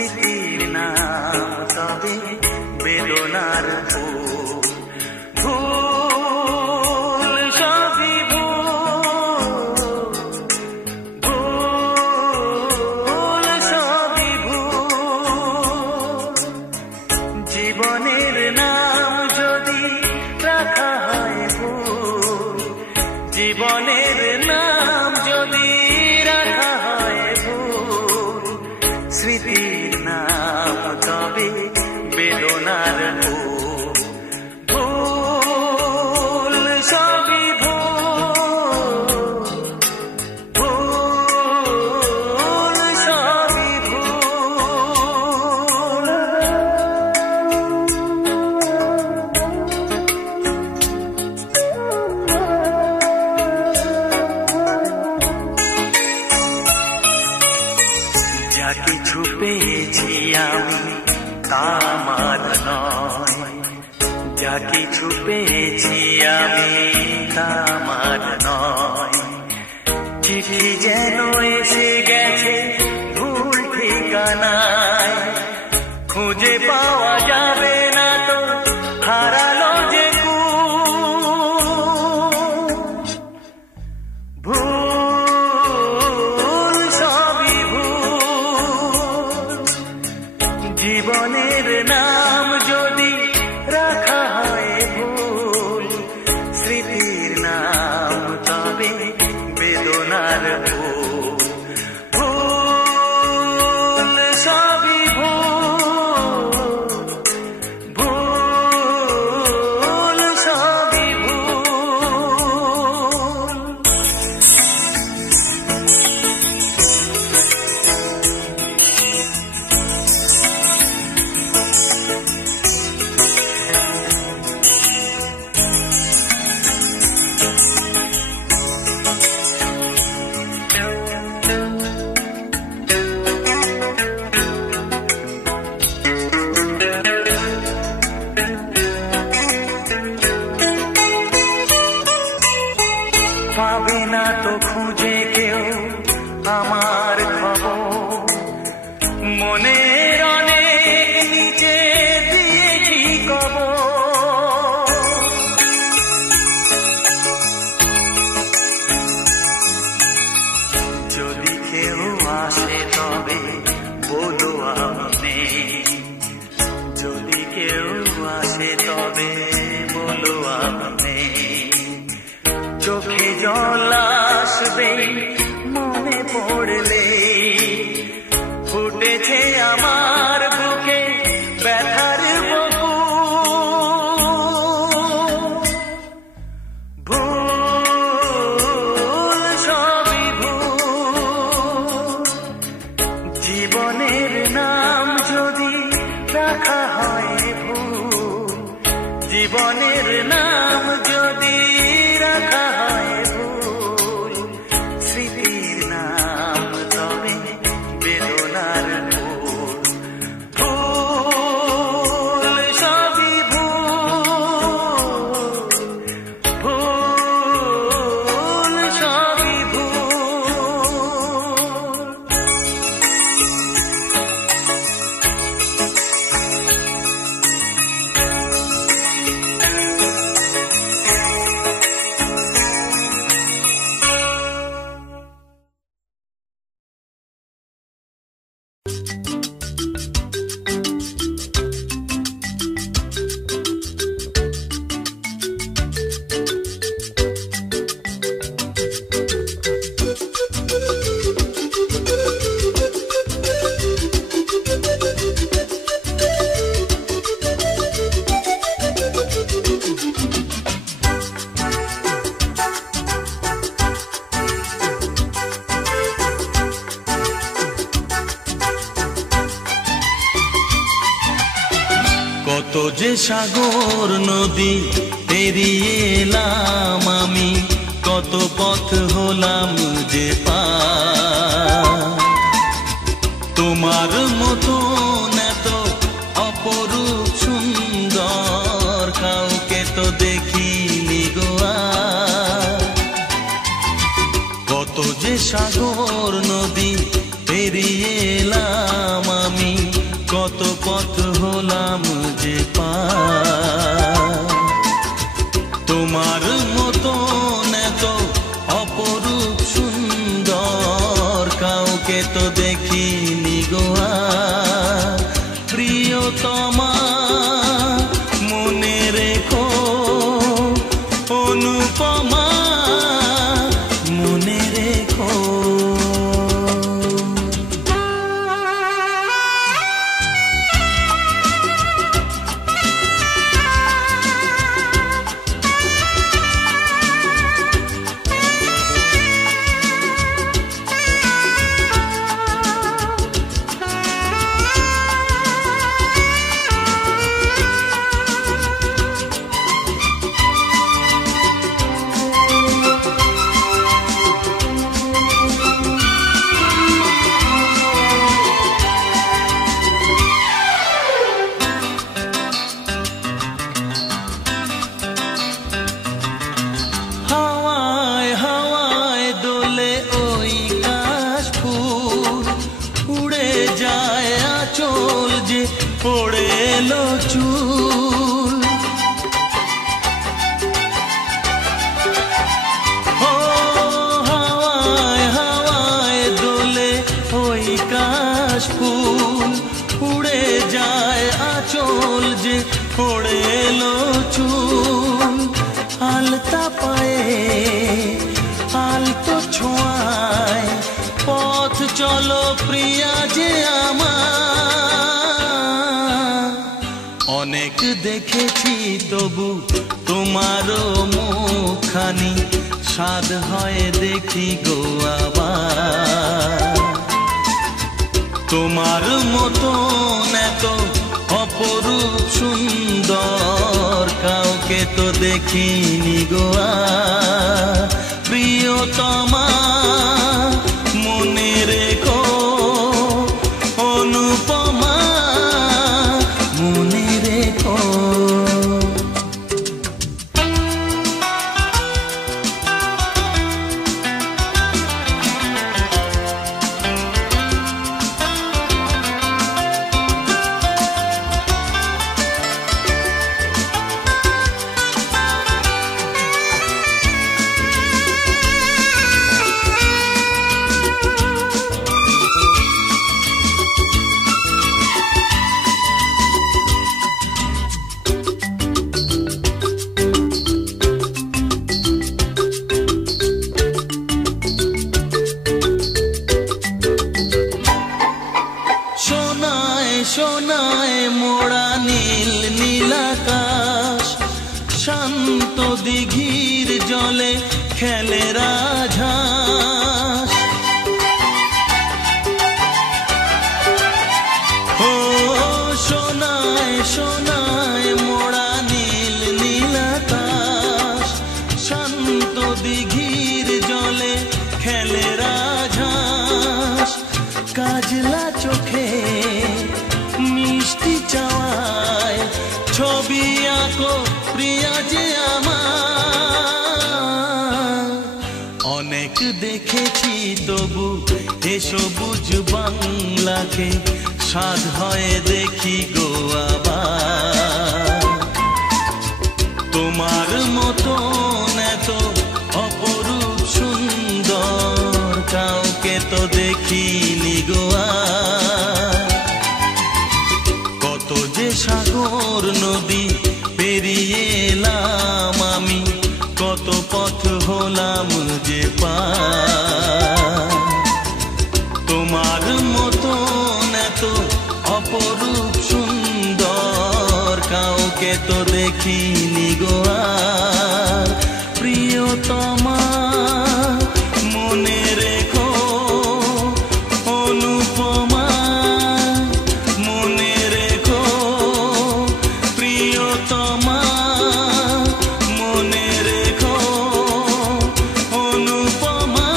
স্মৃতির নাম তবে বেদনার ভুল সবই ভুল সবই ভুল জীবনের নাম যদি রাখা হয় ভুল জীবনের নাম যদি রাখা হয় ভুল স্মৃতির নাম তবে বেদনার ভুল সবই ভুল সবই ভুল যা কিছু পেয়েছি আমি তা আমার নয় যা কিছু পেয়েছি আমি তা আমার নয় চিঠি যেন এসে গেছে ভুল ঠিকানায় খুঁজে পাওয়া যাবে না তো হারালো যে ভুল সবই ভুল জীবনের নাম যদি রাখা হয় ভুল স্মৃতির নাম তবে বেদনার ভুল সবই ভুল ভুল সবই ভুল পাবে না তো খুঁজে কেউ আমার খবর মনের অনেক নিচে দিয়েছি কবর যদি কেউ আসে তবে বলো আমি নেই যদি কেউ আসে তবে বলো আমি নেই চোখে জল আসবে মনে পড়লে ফুটেছে আমার বুকে ব্যথার ভুল সবই ভুল জীবনের নাম যদি রাখা হয় ভুল জীবনের নাম যদি রাখা হয় ভুল স্মৃতির নাম তবে বেদনার ভুল ভুল সবই ভুল ভুল সবই ভুল কত যে সাগর নদী পেরিয়ে এলাম আমি কত পথ হলাম যে পার তোমার মতো এত অপরূপ সুন্দর কাউকে তো দেখিনি গো আর কত যে সাগর নদী পেরিয়ে এলাম আমি পথ হলাম যে পার। তোমার মতন এত অপরূপ সুন্দর কাউকে তো দেখিনি গো আর। প্রিয়তমা মনে রেখো, অনুপমা মনে রেখো। পড়ে এলো চুল, ও হাওয়ায় হাওয়ায় দোলে ওই কাশফুল। উড়ে যায় আঁচল যে পড়ে এলো চুল। আলতা পায়ে আলতো ছোঁয়ায় পথ চলো প্রিয়া যে আমার। অনেক দেখেছি তবু তোমারও মুখখানি, স্বাদ হয় দেখি গো আবার। তোমার মতন এত অপরূপ সুন্দর কাউকে তো দেখিনি গো আর। প্রিয়তমা মনে রেখো, অনুপমা মনে রেখো। সোনায় মোড়া নীল নীলাকাশ, শান্ত দিঘির জলে খেলে রাজহাঁস। ও সোনায় সোনায় মোড়া নীল নীলাকাশ, শান্ত দিঘির জলে খেলে রাজহাঁস। কাজলা চোখে মিষ্টি চাওয়ায় ছবি আঁকো প্রিয়া যে আমার। অনেক দেখেছি তবু এ সবুজ বাংলাকে, স্বাদ হয় দেখি গো আবার। তোমার মতন এত অপরূপ সুন্দর কাউকে তো দেখিনি গো আর। কত যে সাগর নদী পেরিয়ে এলাম আমি, কত পথ হলাম যে পার। তোমার মতন এত অপরূপ সুন্দর কাউকে তো দেখিনি গো আর। প্রিয়তমা মনে রেখো, অনুপমা মনে রেখো। প্রিয়তমা মনে রেখো, অনুপমা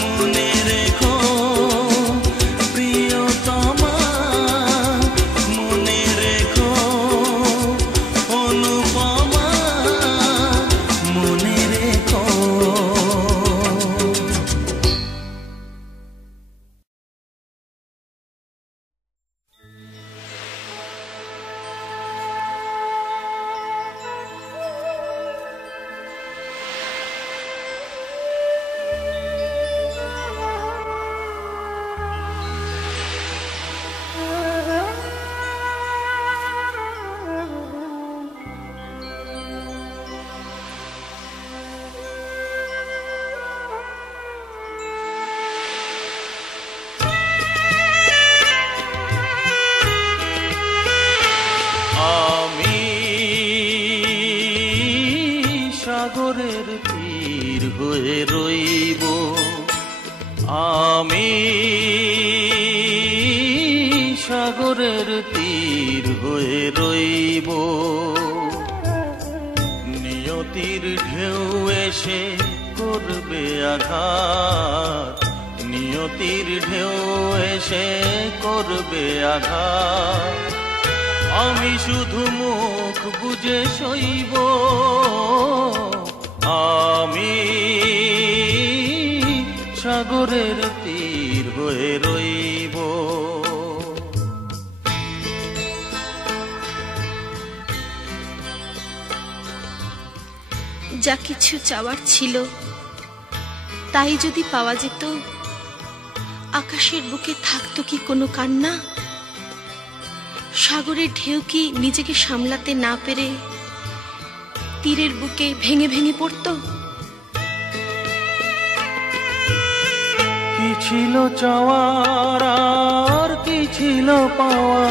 মনে রেখো। প্রিয়তমা মনে রেখো, অনুপমা মনে হয়ে রইব আমি, সাগরের তীর হয়ে রইব। নিয়তির ঢেউ এসে করবে আঘাত, নিয়তির ঢেউ এসে করবে আঘাত, আমি শুধু মুখ বুজে সইব আমি, সাগরের তীর হয়ে রইব। যা কিছু চাওয়ার ছিল তাই যদি পাওয়া যেত, আকাশের বুকে থাকতো কি কোনো কান্না? সাগরের ঢেউ কি নিজেকে সামলাতে না পেরে তীরের বুকে ভেঙে ভেঙে পড়তো? কি ছিল চাওয়ার আর কি ছিল পাওয়া,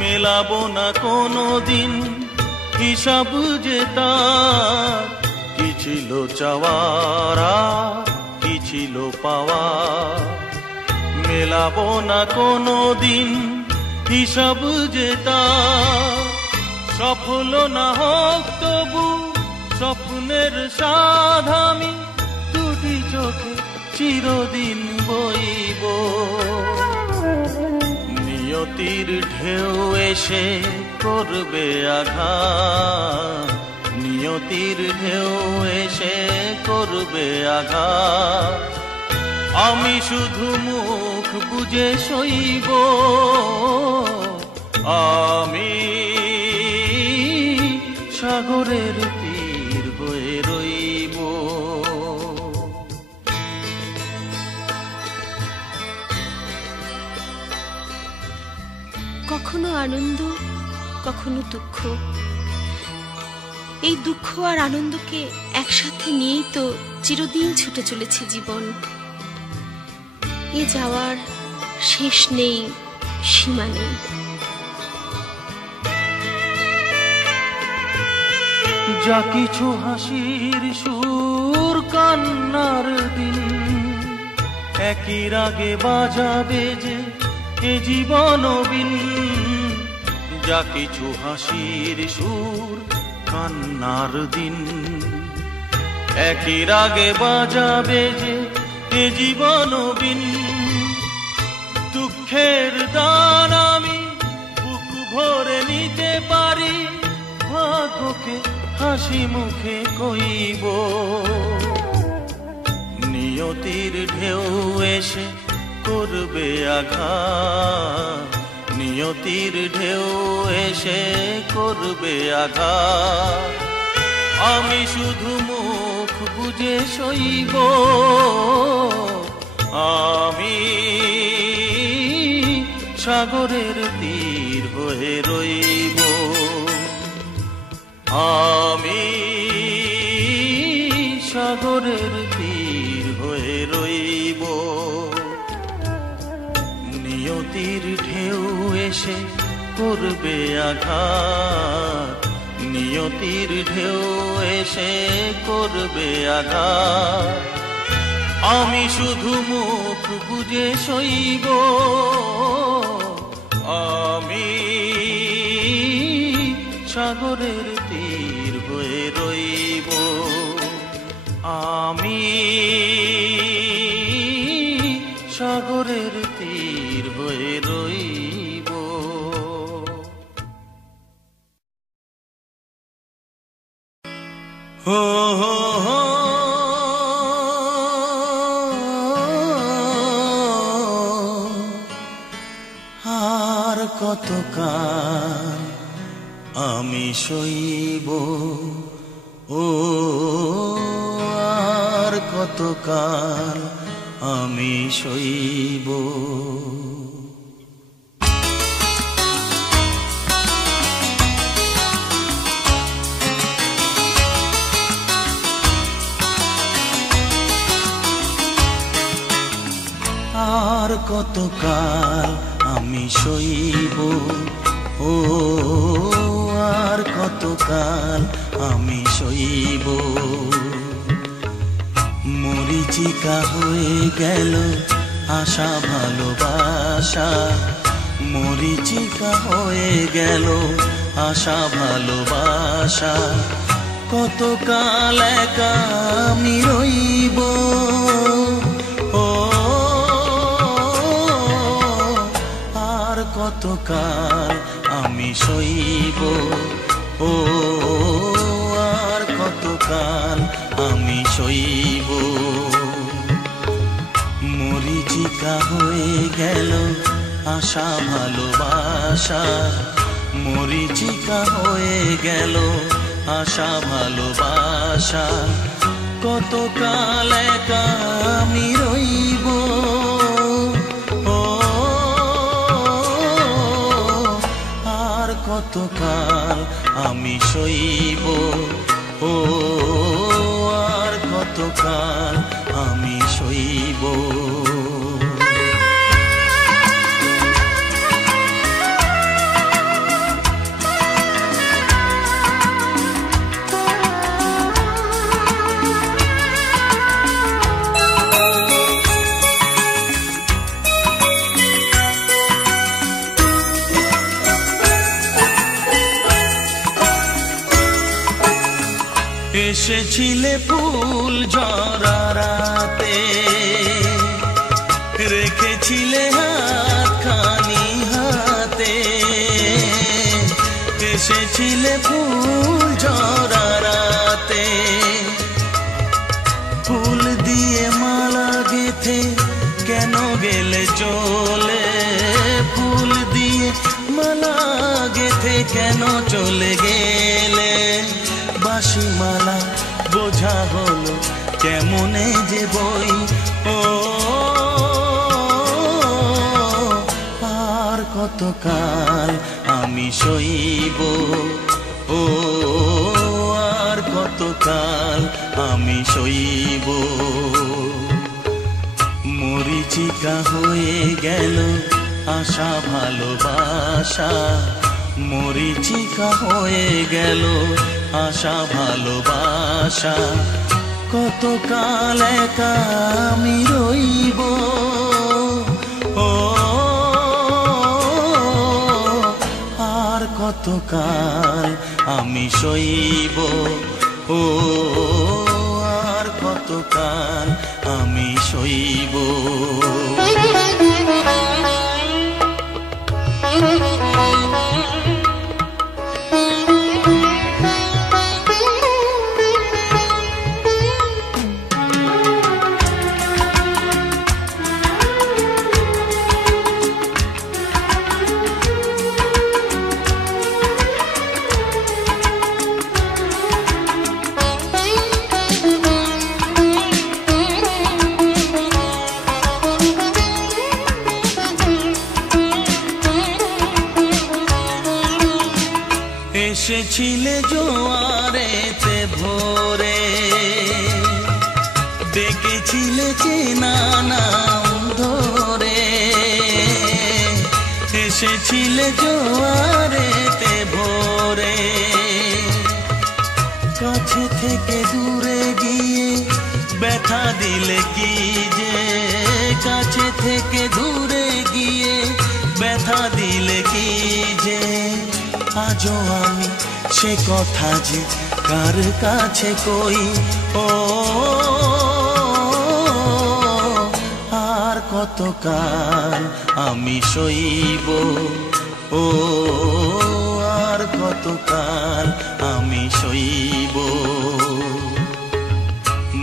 মেলাবো না কোনো দিন হিসাব যে তার। কি ছিল চাওয়ার আর কি ছিল পাওয়া, মেলাবো না কোনো দিন হিসাব যে তার। সফল না হোক তবু স্বপ্নের সাধ আমি দুটি চোখে চিরদিন বইব। নিয়তির ঢেউ এসে করবে আঘাত, নিয়তির ঢেউ এসে করবে আঘাত, আমি শুধু মুখ বুজে সইব আমি, সাগরের তীর হয়ে রইব। কখনো আনন্দ কখনো দুঃখ, এই দুঃখ আর আনন্দকে একসাথে নিয়েই তো চিরদিন ছুটে চলেছে জীবন। এ যাওয়ার শেষ নেই, সীমা নেই। যা কিছু হাসির সুর কান্নার দিন, একই রাগে বাজাবে যে এ জীবন বিন। যা কিছু হাসির সুর কান্নার দিন, একই রাগে বাজাবে যে এ জীবন বিন। দুঃখের দান আমি বুক ভরে নিতে পারি, ভাগ্যকে হাসি মুখে কইব। নিয়তির ঢেউ এসে করবে আঘাত, নিয়তির ঢেউ এসে করবে আঘাত, আমি শুধু মুখ বুজে সইব আমি, সাগরের তীর হয়ে রইব আমি, সাগরের তীর হয়ে রইব। নিয়তির ঢেউ এসে করবে আঘাত, নিয়তির ঢেউ এসে করবে আঘাত, আমি শুধু মুখ বুজে সইব আমি, সাগরের তীর হয়ে রইব আমি, সাগরের তীর হয়ে রইব। হো হো হো আর কতকাল আমি সইব, ও আর কতকাল আমি সইব। আর কতকাল আমি সইব, ও আর কতকাল আমি সইব। মরিচিকা হয়ে গেল আশা ভালোবাসা, মরিচিকা হয়ে গেল আশা ভালোবাসা। কতকাল একা আমি রইব, ও আর কতকাল আমি সইব, ও আর কতকাল আমি সইব। মরিচিকা হয়ে গেল আশা ভালোবাসা, মরিচিকা হয়ে গেল আশা ভালোবাসা। কতকাল একা আমি রইব, ও আর কতকাল আমি সইব, ও আর কতকাল আমি সইব। এসেছিলে ফুল ঝরাতে, রেখেছিলে হাতখানি হাতে। এসেছিলে ফুল ঝরাতে, ফুল দিয়ে মালা গেথে কেন গেলে চলে, ফুল দিয়ে মালা গেথে কেন চলে গেলে। বাঁশি মালা বোঝা হলো কেমনে যে বই, ও আর কতকাল আমি সইব, ও আর কতকাল আমি সইব। মরিচিকা হয়ে গেল আশা ভালোবাসা, মরিচিকা হয়ে গেল আশা ভালোবাসা। কতকাল একা আমি রইব, ও আর কতকাল আমি সইব, ও আর কতকাল আমি সইব। এসেছিলে জোয়ারেতে ভোরে, ডেকেছিলে চেনা নাম ধরে। এসেছিলে জোয়ারেতে ভোরে, কাছে থেকে দূরে গিয়ে ব্যথা দিলে কি যে, কাছে থেকে দূরে গিয়ে ব্যথা দিলে কি যে। আজও আমি সে কথা যে কার কাছে কই, ও আর কতকাল আমি সইব, ও আর কতকাল আমি সইব।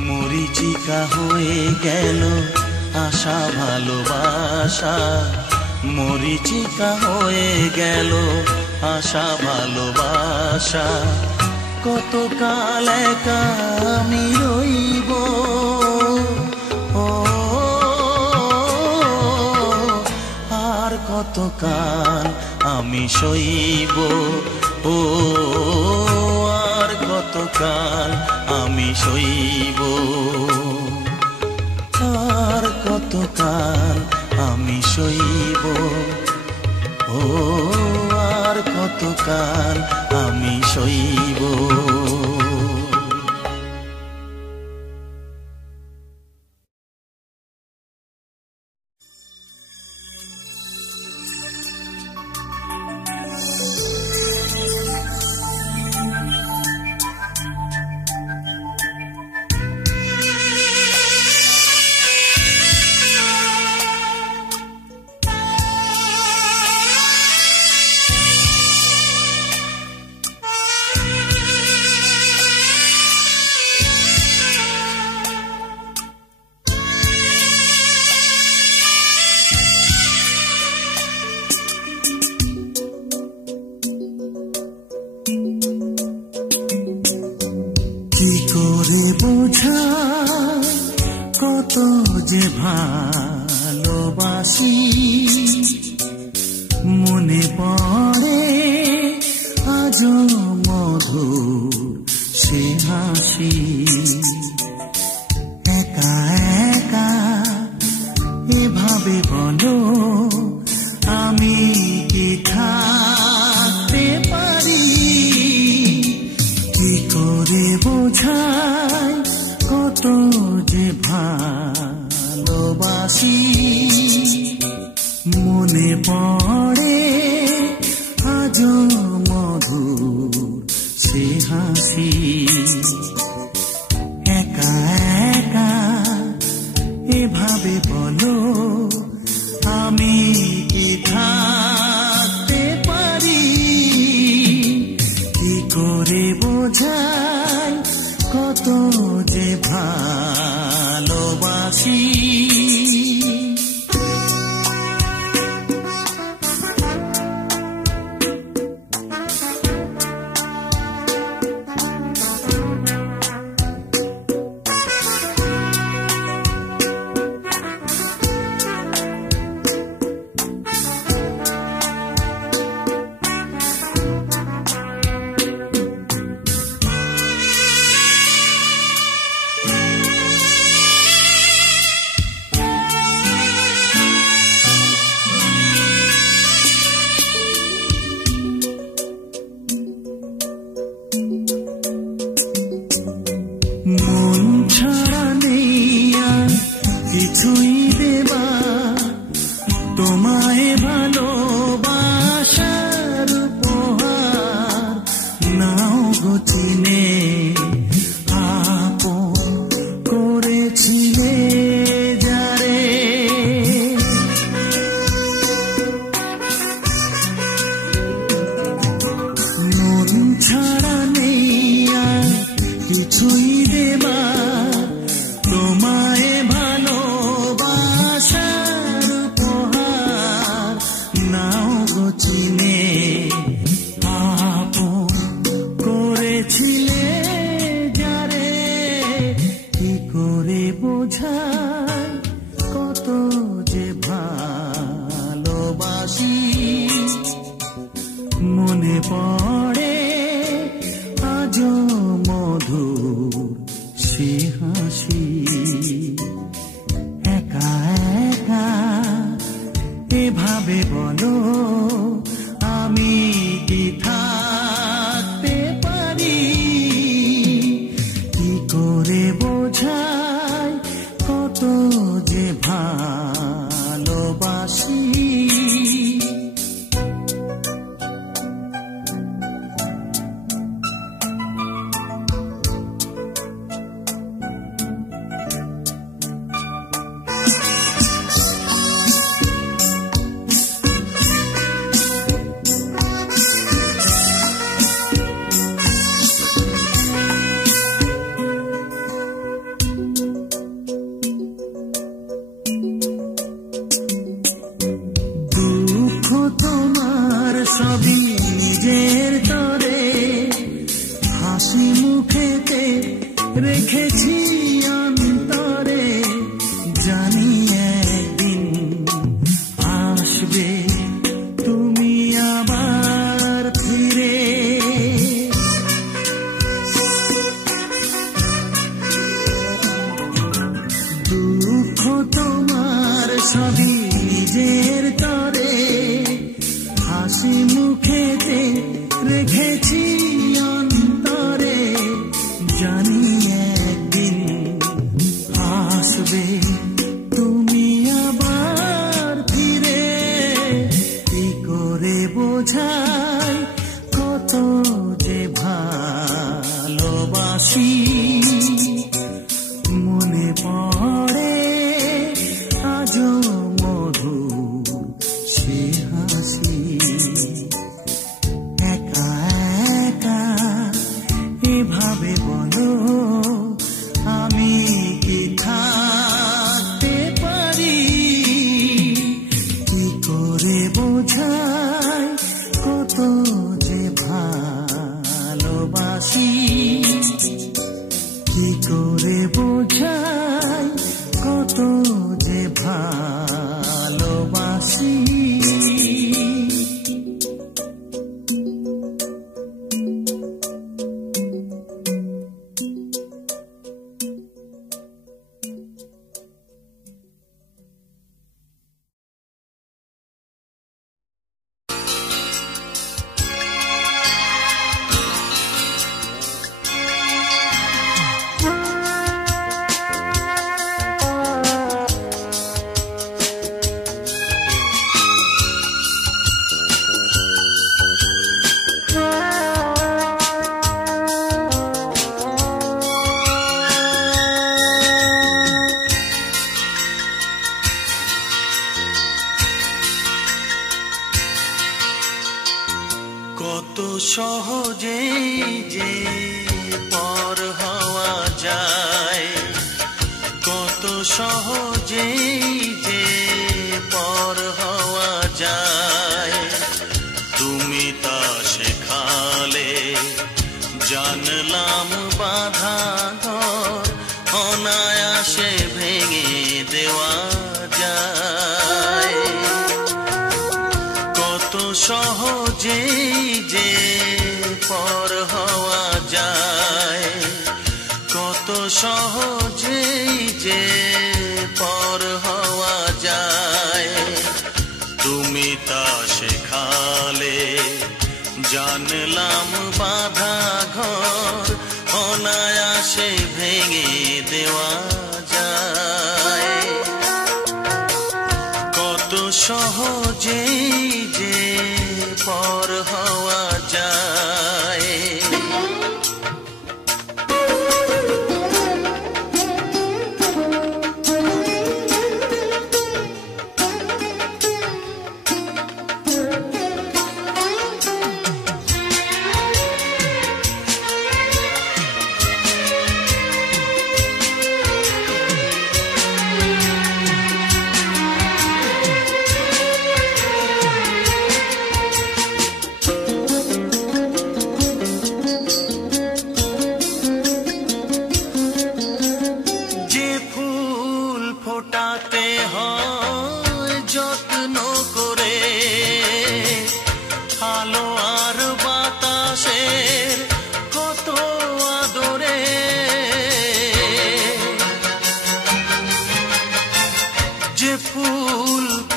মরিচিকা হয়ে গেল আশা ভালোবাসা, মরিচিকা হয়ে গেল আশা ভালোবাসা। কতকাল একা আমি রইব, ও আর কতকাল আমি সইব, ও আর কতকাল আমি সইব, আর কতকাল আমি সইব, ও আর কতকাল আমি সইব। বোঝায় কত যে ভালোবাসি, মনে পড়ে আজও মধুর সে হাসি। একা একা এভাবে বলো আমি কি থাকতে পারি, কি করে বোঝাই কত যে ভালোবাসি, মনে পড়ে আজও মধুর সে হাসি। একা একা এভাবে বলো আমি কি থাকতে পারি, কি করে বোঝাই কত যে ভালোবাসি। মন ছাড়া নেই আর কিছুই দেবা, তোমায় ভালোবাসার উপহার নাও গো চিনে, আপন করেছিলে যারে। মন ছাড়া নেই আর কিছুই দেবা, তোমায় ভালোবাসার উপহার নাও গো চিনে, আপন করেছিলে যারে। কি করে বোঝাই কত যে ভালোবাসি, মনে পড়ে আজও মধুর সে হাসি। একা একা এভাবে বলো আমি কি থাকতে পারি, কি করে বোঝাই কত যে ভালোবাসি। দুঃখ তোমার সবই নিজের তরে, হাসি মুখেতে রেখেছি অন্তরে, জানি একদিন আসবে তুমি আবার ফিরে। দুঃখ তোমার সবই নিজের তরে, হাসি মুখেতে রেখেছি অন্তরে, জানি একদিন আসবে তুমি আবার ফিরে। কি করে বোঝাই কত যে ভালোবাসি, মনে পড়ে আজও মধুর সে হাসি। একা একা এভাবে বলো আমি কি থাকতে পারি, কি করে বোঝাই কত যে ভালোবাসি, কি করে কত সহজেই যে পর হওয়া যায়, কত সহজেই যে পর হওয়া যায়। তুমি তা শেখালে জানলাম বাধা ঘর অনায়াসে ভেঙে দেওয়া যায়। কত সহজেই যে পর হওয়া যায়, কত সহজেই যে পর হওয়া যায়। তুমি তা শেখালে জানলাম বাধা ঘর অনায়াসে ভেঙে দেওয়া যায়। কত সহজেই যে পর হওয়া যায়।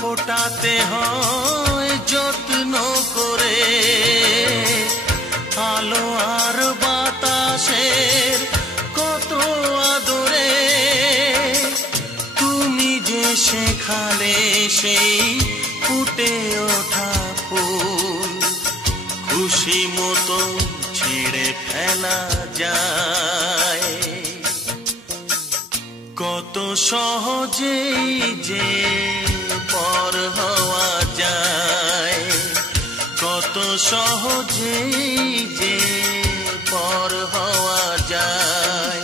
ফোটাতে হয় যত্ন করে, আলো আর বাতাসের কত আদরে। তুমি যে শেখালে সেই ফুটে ওঠা ফুল খুশি মতো ছিঁড়ে ফেলা যায়। কত সহজেই যে পর হওয়া যায়, কত সহজেই যে পর হওয়া যায়।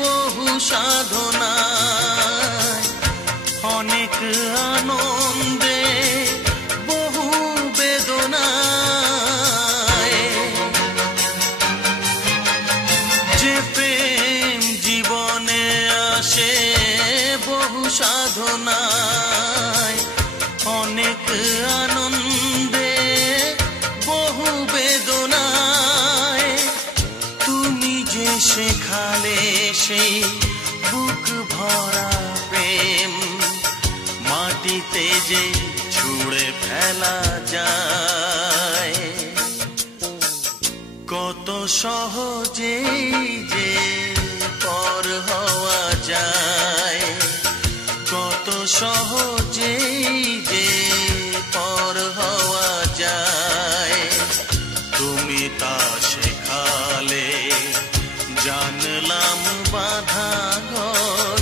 বহু সাধনায় অনেক আনন্দে বহু বেদনায়, যে প্রেম জীবনে আসে বহু সাধনায় অনেক আনন্দে বহু বেদনায়। তুমি যে শেখালে সেই বুক ভরা প্রেম মাটিতে যে ছুঁড়ে ফেলা যায়। কত সহজেই যে পর হওয়া যায়, কত সহজেই যে পর হওয়া যায়। তুমি তা শেখালে জানলাম বাধা ঘর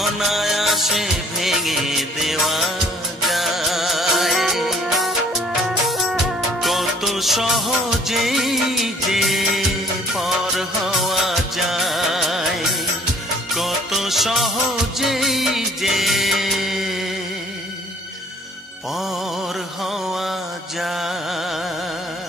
অনায়াসে ভেঙে দেওয়া যায়। কত সহজেই যে পর হওয়া যায়, কত সহজেই যে পর হওয়া যায়।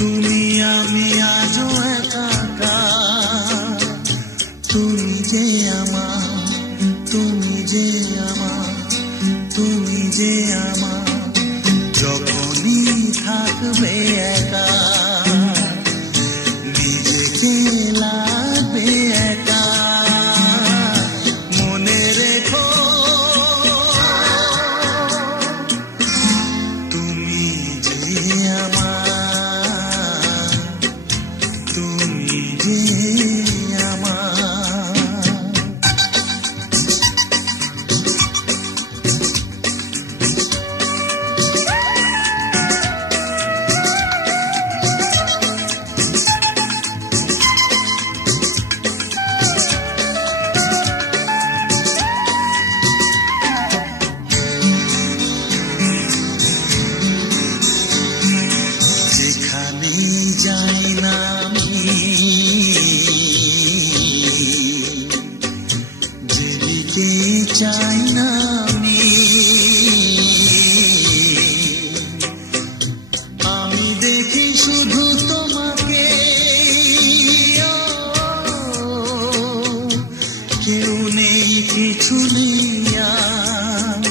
তুমি আমি আজও একাকার, তুমি যে আমার, তুমি যে আমার, তুমি যে আমার, যখনই থাকবে একা নিজেকে লাগবে একা, মনে রেখো তুমি যে আমার, তুমি যে আমার। যেখানে যাই না আমি, যেদিকে চাই না আমি, আমি দেখি শুধু তোমাকে, কেউ নেই কিছু নেই আর,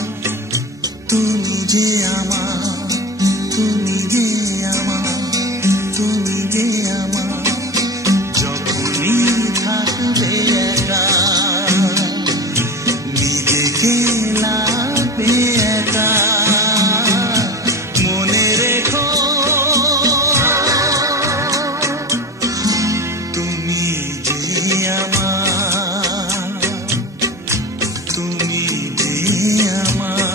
তুমি যে আমার, তুমি যে আমার, তুমি যে আমার, যখনই থাকবে একা নিজেকে লাগবে একা, মনে রেখো তুমি যে আমার, তুমি যে আমার,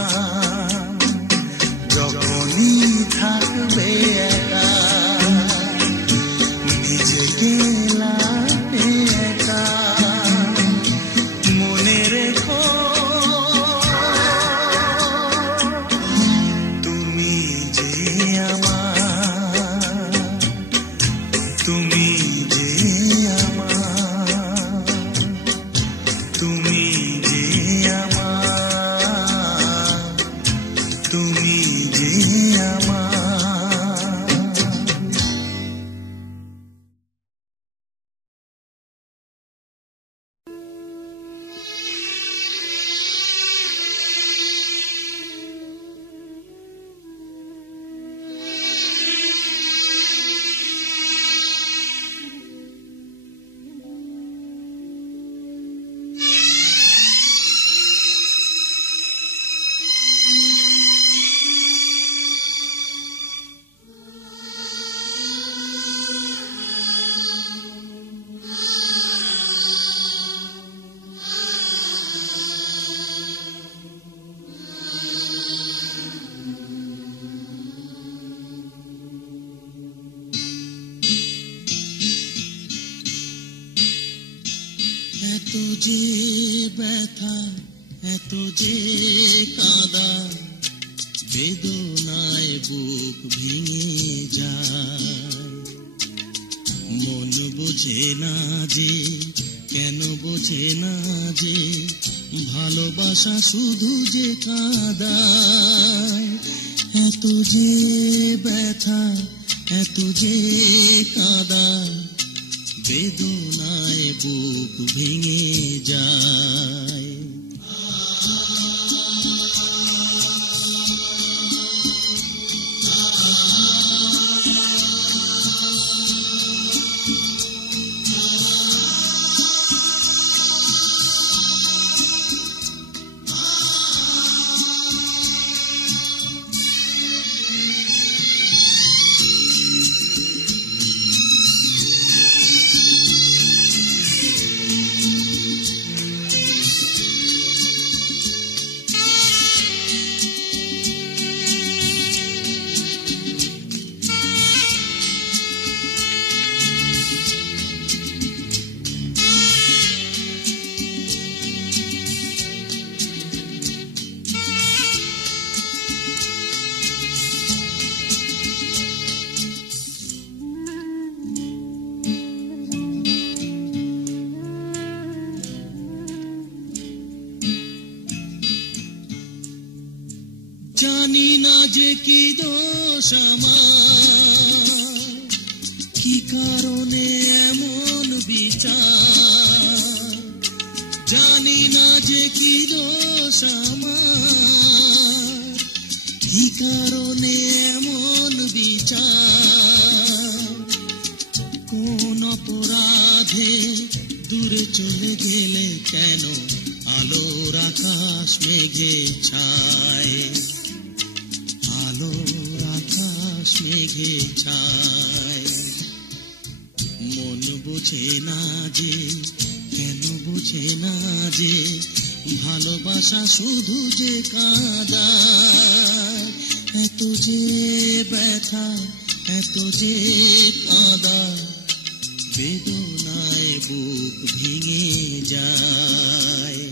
যখনই থাকবে একা নিজেকে লাগবে একা, মনে রেখো তুমি যে আমার, তুমি যে আমার, তুমি যে আমার, তুমি যে আমার। এত যে ব্যথা, এত যে কাঁদা, বেদনায় বুক ভেঙে যায়, মন বোঝে না যে, কেন বোঝে না যে, ভালোবাসা শুধু যে কাঁদায়, এত যে ব্যথা, এত যে কাঁদা, বেদনায় বুক ভেঙে যায়। জানি না যে কি দোষ আমার, কারণে এমন বিচার, জানি না যে কি দোষ আমার, কি কারণে এমন বিচার, কোন অপরাধে দূরে চলে গেলে কেন আলোর আকাশ মেঘে ছায়, আলোর আকাশ মেঘে ছায়। মন বোঝে না যে, কেন বোঝে না যে, ভালোবাসা শুধু যে কাঁদায়, এত যে ব্যথা, এত যে কাঁদা, বেদনায় বুক ভেঙে যায়।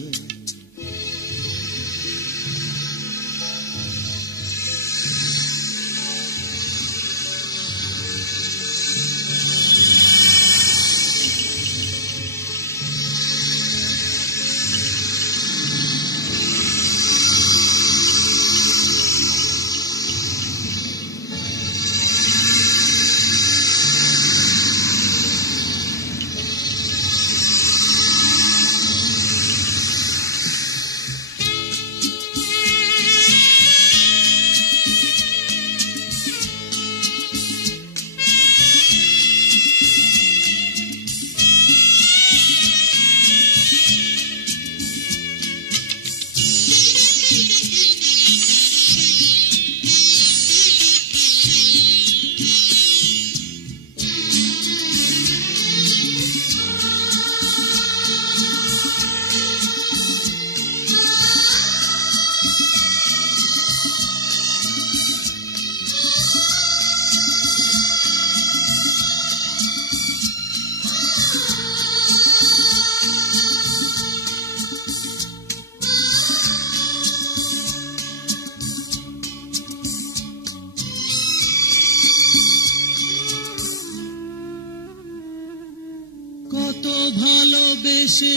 কত ভালোবেসেছিলাম,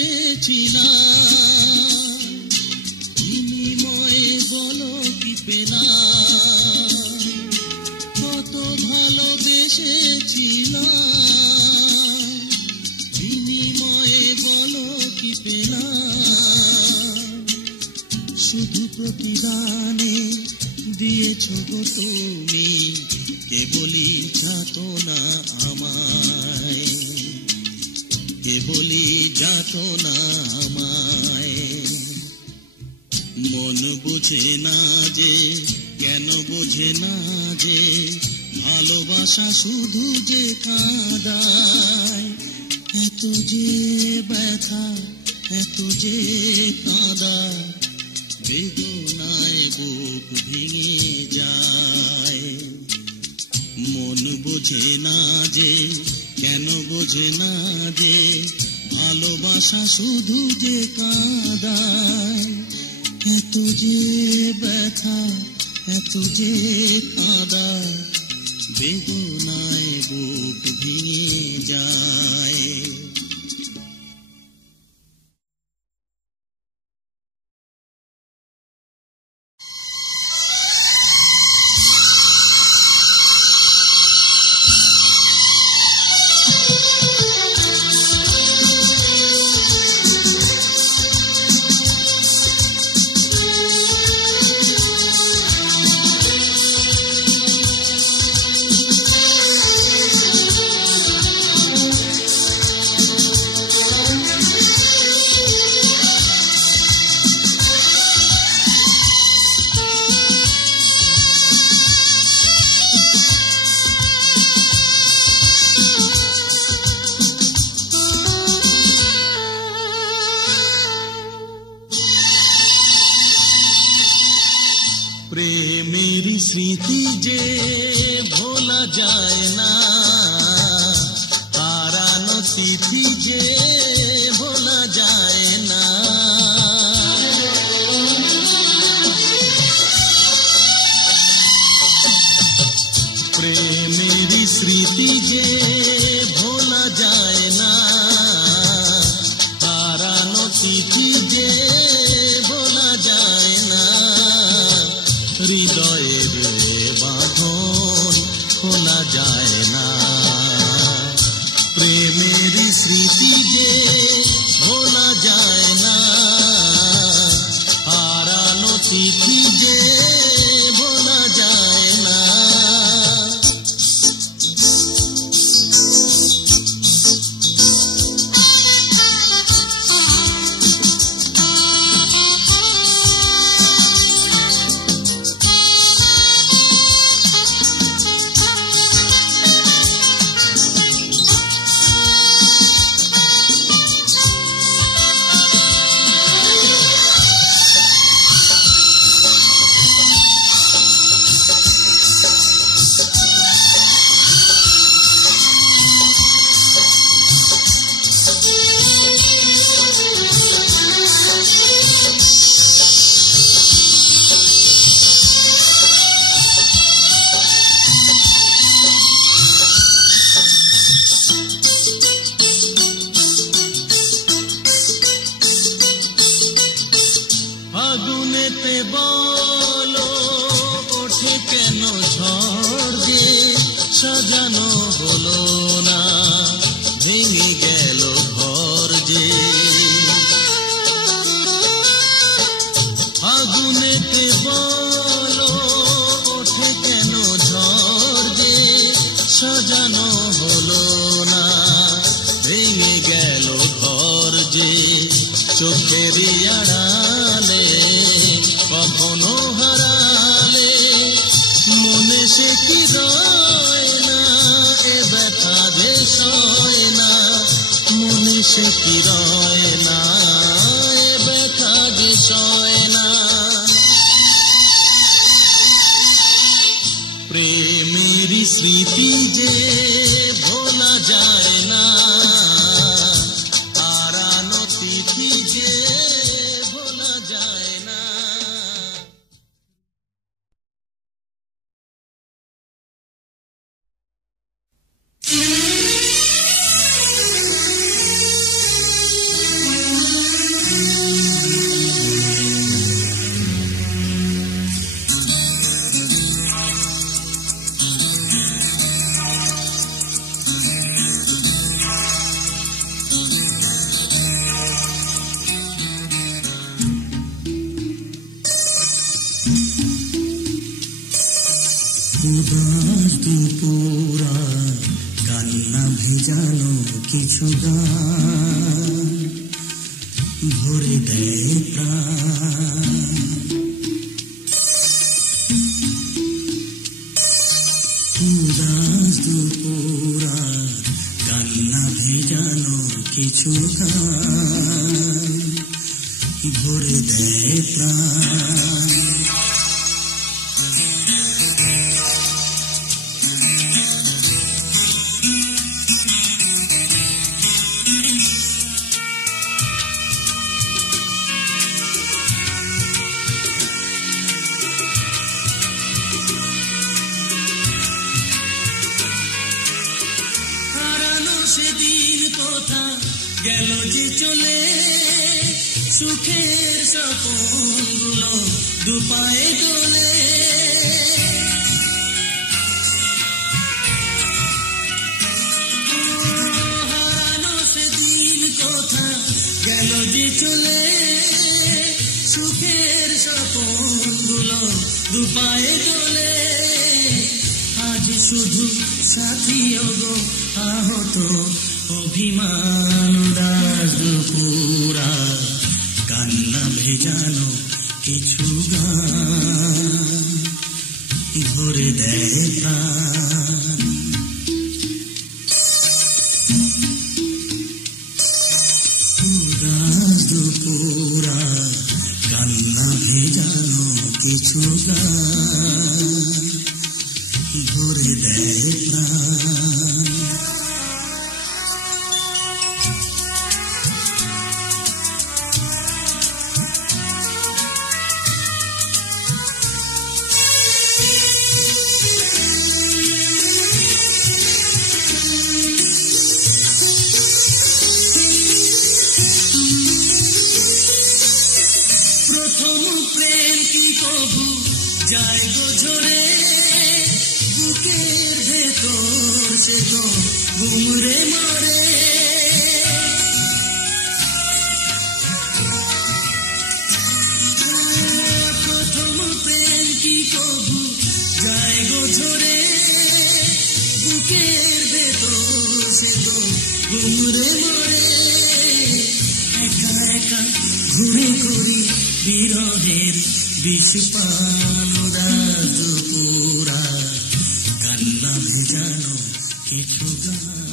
বিনিময়ে বলো কি পেলাম, কত ভালোবেসেছিলাম, বিনিময়ে বলো কি পেলাম, শুধু প্রতিদানে দিয়েছ গো তুমি কেবলই যাতনা আমায়, কেবলই যাতনা আমায়। মন বোঝে না যে, কেন বোঝে না যে, ভালোবাসা শুধু যে কাঁদায়, এত যে ব্যথা, এত যে কাঁদা, বেদনায় বুক ভেঙে যায়। মন বোঝে না যে, কেন বোঝে না যে, ভালোবাসা শুধু যে কাঁদায়, এত যে ব্যথা, এত যে কাঁদা, বেদনায় বুক ভেঙে যায়। প্রেমের স্মৃতি যে ভোলা যায় না, হারানো তিথি যে ভোলা যায় না, প্রেমের স্মৃতি যে ভোলা যায় না, হারানো তিথি যে ভোলা যায় না, হৃদয়ের বাঁধন খোলা যায় না। আগুনেতে বলো ওঠে কেন ঝড় যে সাজানো হলো না ভেঙে গেল ঘর যে আগুনেতে বলো ওঠে কেন ঝড় যে সাজানো হলো না ভেঙে গেল ঘর যে চোখের আড়ালে কখনো হারালে মনে সে কি রয় না এ ব্যথা যে সয় না মনে সে কি রয় না এ ব্যথা যে সয় না প্রেমেরই স্মৃতি যে ভোলা যায় না হারানো তিথি যে ভোলা যায় না উদাস দুপুরা কান্না ভেজানো কিছু গান ভরে দেয় প্রাণ উদাস দুপুরা কান্না ভেজানো কিছু গান ভরে দেয় প্রাণ সেদিন কথা গেল যে চলে সুখের স্বপ্নগুলো দুপায়ে দোলে হারানো সেদিন কথা গেল যে চলে সুখের স্বপ্নগুলো দুপায়ে দোলে আজ শুধু সাথী গো আহত অভিমান উদাস দুপুরা কান্না ভেজানো কিছু গান ভরে দেয় প্রাণ উদাস দুপুরা কান্না ভেজানো কিছু গান ভরে দেয় প্রাণ যায় গো ঝরে বুকের ভেতর সে তো ঘুমরে মরে প্রথম প্রেম কি কবু যায় গো ঝরে বুকের ভেতর সে তো ঘুমরে মরে একা একা ঘুরে ঘুরি বিরহের বিষপান উদাস দুপুরা কান্না ভেজানো কিছু গান